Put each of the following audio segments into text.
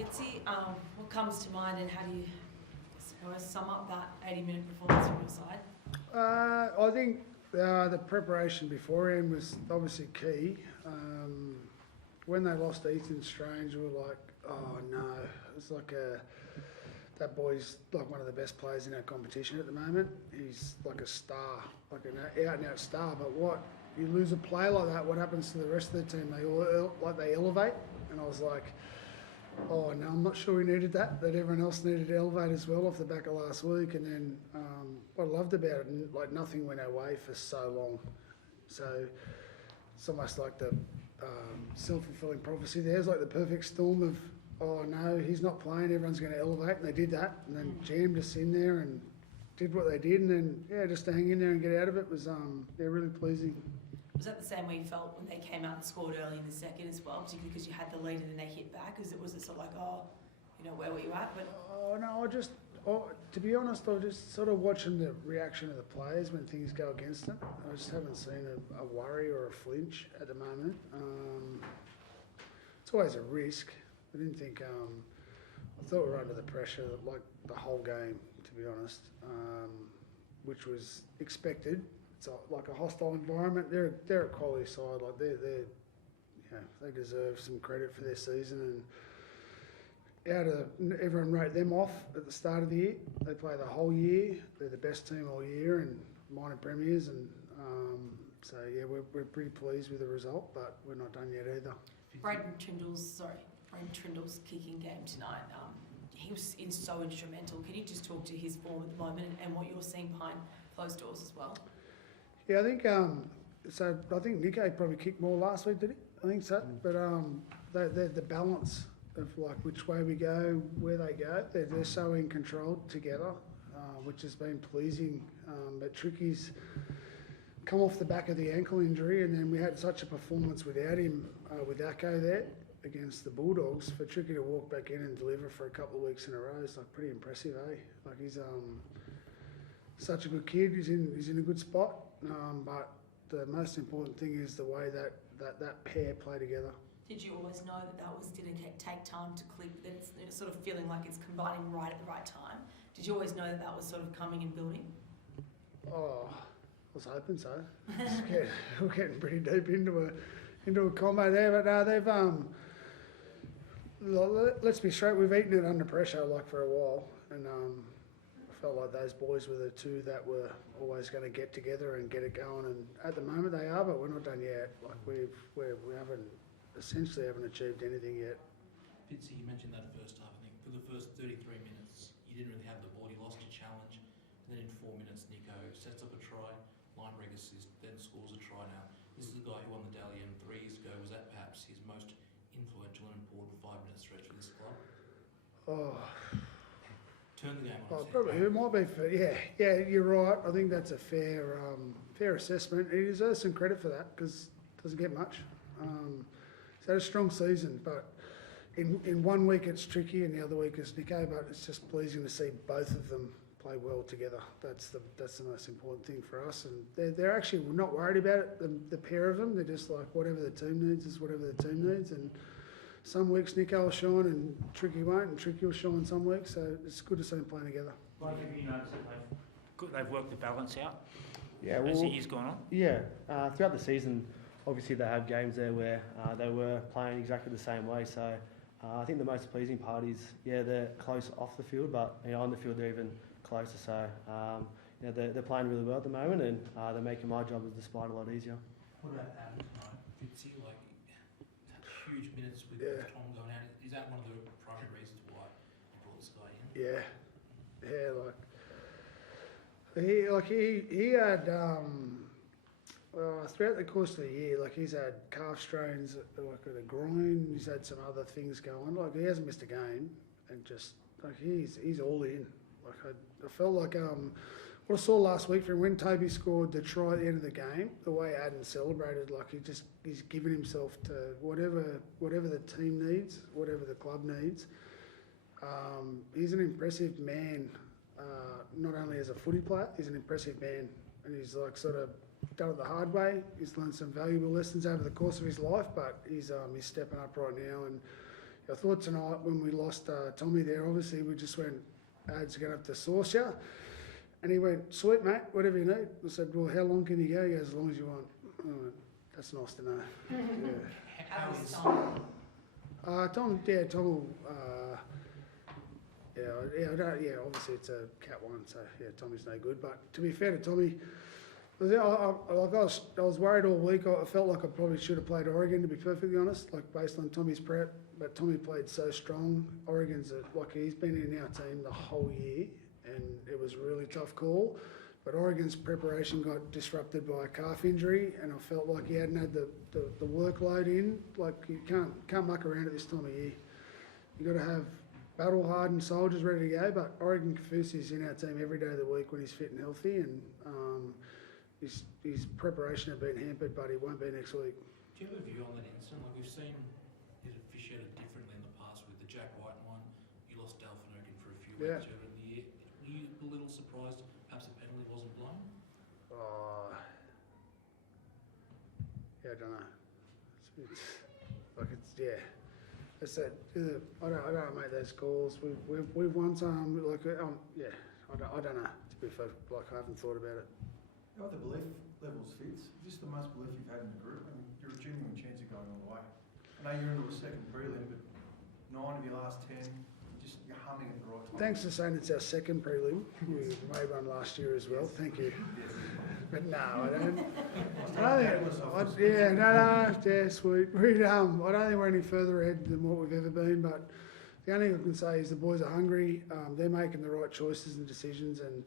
Fitzy, what comes to mind and how do you, I suppose, sum up that 80-minute performance from your side? I think the preparation beforehand was obviously key. When they lost Ethan Strange, we were like, oh no, it's like that boy's like one of the best players in our competition at the moment. He's like a star, like an out-and-out star. But what, you lose a player like that, what happens to the rest of the team? They all they elevate, and I was like, oh no, I'm not sure we needed that everyone else needed to elevate as well off the back of last week. And then what I loved about it, like nothing went our way for so long. So it's almost like the self-fulfilling prophecy there. It's like the perfect storm of, oh no, he's not playing, everyone's going to elevate, and they did that, and then jammed us in there and did what they did, and then, yeah, just to hang in there and get out of it was, really pleasing. Was that the same way you felt when they came out and scored early in the second as well, particularly because you had the lead and then they hit back? Was it sort of like, oh, you know, where were you at? But oh no, to be honest, I was just sort of watching the reaction of the players when things go against them. I just haven't seen a worry or a flinch at the moment. It's always a risk. I didn't think, I thought we were under the pressure like the whole game, to be honest, which was expected. It's like a hostile environment. They're a quality side. Like they deserve some credit for their season. And everyone wrote them off at the start of the year. They play the whole year. They're the best team all year and minor premiers. And so yeah, we're pretty pleased with the result, but we're not done yet either. Braden Trindle's kicking game tonight. He was so instrumental. Can you just talk to his form at the moment and what you're seeing behind closed doors as well? Yeah, I think so. I think Nico probably kicked more last week, did he? I think so. But the balance of like which way we go, where they go, they're so in control together, which has been pleasing. But Tricky's come off the back of the ankle injury, and then we had such a performance without him, with Acco there against the Bulldogs. For Tricky to walk back in and deliver for a couple of weeks in a row is like pretty impressive, eh? Like he's such a good kid. He's in a good spot. But the most important thing is the way that pair play together. Did you always know that was going to take time to click? That it's sort of feeling like it's combining right at the right time. Did you always know that was sort of coming and building? Oh, I was hoping so. We're getting pretty deep into a combo there, but no, they've let's be straight. We've eaten it under pressure like for a while, and I felt like those boys were the two that were always going to get together and get it going. And at the moment they are, but we're not done yet. Like we haven't achieved anything yet. Fitzy, you mentioned that first half. I think for the first 33 minutes, you didn't really have the ball. You lost your challenge, and then in 4 minutes, Nico sets up a try, line break assist, then scores a try. Now this is the guy who won the Dally M 3 years ago. Was that perhaps his most influential and important 5-minute stretch for this club? Oh. Turn the game on. Probably it might be fair. Yeah, you're right. I think that's a fair assessment. He deserves some credit for that because it doesn't get much. He's had a strong season, but in 1 week it's Tricky and the other week it's Nico. But it's just pleasing to see both of them play well together. That's the most important thing for us. And they're actually not worried about it. The pair of them, they're just like whatever the team needs is whatever the team needs. And some weeks Nico will shine and Tricky won't, and Tricky will shine some weeks. So it's good to see them playing together. Like, have you noticed that they've worked the balance out? Yeah, as the year's gone on. Yeah, throughout the season, obviously they have games there where they were playing exactly the same way. So I think the most pleasing part is, yeah, they're close off the field, but on the field they're even closer. So they're playing really well at the moment, and they're making my job as the Spider a lot easier. What about Adam tonight? Fitzy, like huge minutes with Tom going out. Is that one of the primary reasons why you brought this guy in? He had throughout the course of the year, like he's had calf strains like at a groin. He's had some other things going. Like he hasn't missed a game, and just like he's all in. Like I felt like what I saw last week from when Toby scored the try at the end of the game, the way Adam celebrated, like he's given himself to whatever the team needs, whatever the club needs. He's an impressive man, not only as a footy player, he's an impressive man, and he's like sort of done it the hard way. He's learned some valuable lessons over the course of his life, but he's stepping up right now, and I thought tonight when we lost Tommy there, obviously we just went, Ad's going to have to source you. And he went, sweet mate, whatever you need. I said, well, how long can you go? He goes, as long as you want. I went, that's nice to know. Yeah. How is Tom? Tom will, obviously it's a Cat 1, so yeah, Tommy's no good. But to be fair to Tommy, I was worried all week. I felt like I probably should have played Oregon, to be perfectly honest, like based on Tommy's prep. But Tommy played so strong. Oregon's he's been in our team the whole year, and it was a really tough call. But Oregon's preparation got disrupted by a calf injury, and I felt like he hadn't had the workload in. Like you can't muck around at this time of year. You got to have battle-hardened soldiers ready to go. But Oregon Kafusi's in our team every day of the week when he's fit and healthy, and his preparation had been hampered, but he won't be next week. Do you have a view on that incident? Like we've seen it officiated differently in the past with the Jack White one. You lost Dalfinokin for a few weeks earlier in the year. Were you a little surprised perhaps a penalty wasn't blown? Yeah, I don't know. It's that. I don't make those calls. We've won some. I don't know. To be fair, I haven't thought about it. How are the belief levels, Fitz? Is this the most belief you've had in the group? I mean, you're a genuine chance of going all the way. I know you're into a second prelim, but 9 of your last 10, you're humming at the right time. Thanks for saying it's our second prelim. We made one last year as well. Thank you. But no, I don't. Sweet. I don't think we're any further ahead than what we've ever been. But the only thing I can say is the boys are hungry. They're making the right choices and decisions, and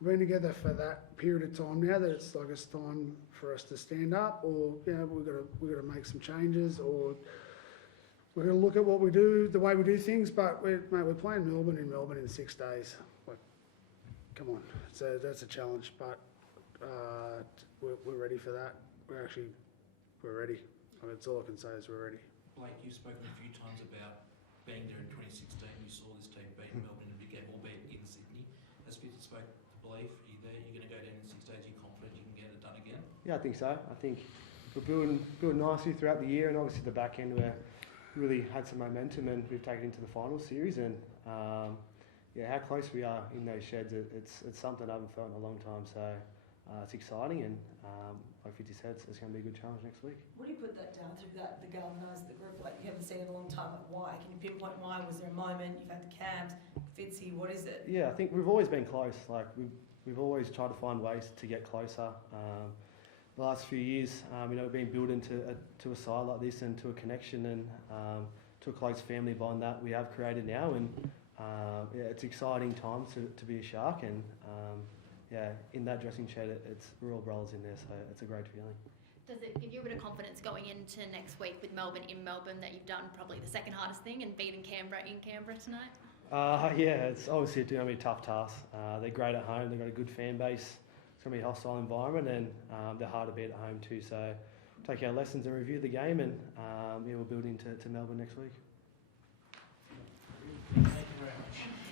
we've been together for that period of time now that it's time for us to stand up, or we've got to make some changes, or we're going to look at what we do, the way we do things. But we're playing Melbourne in 6 days. Like, come on, that's a challenge. But we're ready for that. We're ready. I mean, that's all I can say is we're ready. Blake, you've spoken a few times about being there in 2016. You saw this team beat Melbourne in a big game, albeit in Sydney. As Fitz spoke to believe, are you there? You're going to go down in 6 days. You're confident you can get it done again? Yeah, I think so. I think we're building nicely throughout the year, and obviously the back end where really had some momentum, and we've taken it into the final series. And how close we are in those sheds, it's something I haven't felt in a long time. So it's exciting, and like Fitzy said, it's going to be a good challenge next week. What do you put that down to, that the galvanised the group? Like, you haven't seen it in a long time. Like, why? Can you pinpoint why? Was there a moment? You've had the camps. Fitzy, what is it? Yeah, I think we've always been close. Like we've always tried to find ways to get closer. The last few years, we've been built into a side like this, and to a connection, and to a close family bond that we have created now. And it's exciting times to be a Shark, and in that dressing shed, we're all brothers in there, so it's a great feeling. Does it give you a bit of confidence going into next week with Melbourne in Melbourne that you've done probably the second hardest thing and beaten Canberra in Canberra tonight? It's obviously going to be a tough task. They're great at home. They've got a good fan base. It's going to be a hostile environment, and they're hard to beat at home too. So take our lessons and review the game, and we'll build into Melbourne next week.